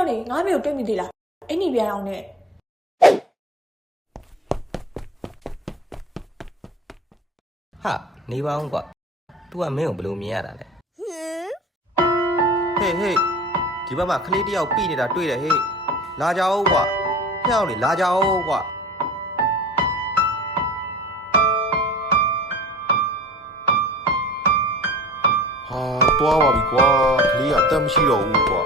အောင်နေငါမျိုးတွေ့မိသေးလားအဲ့ဒီပြန်အောင်နဲ့ဟာနေပါအောင်ကွာ तू ကမင်းကိုဘယ်လိုမြင်ရတာလဲဟေးဟေးဒီဘက်မှာခလေးတယောက်ပြီနေတာတွေ့တယ်ဟေးလာကြအောင်ကွာဖျောက်နေလာကြအောင်ကွာဟာတွားပါပြီကွာကလေးကတက်မရှိတော့ဘူးကွာ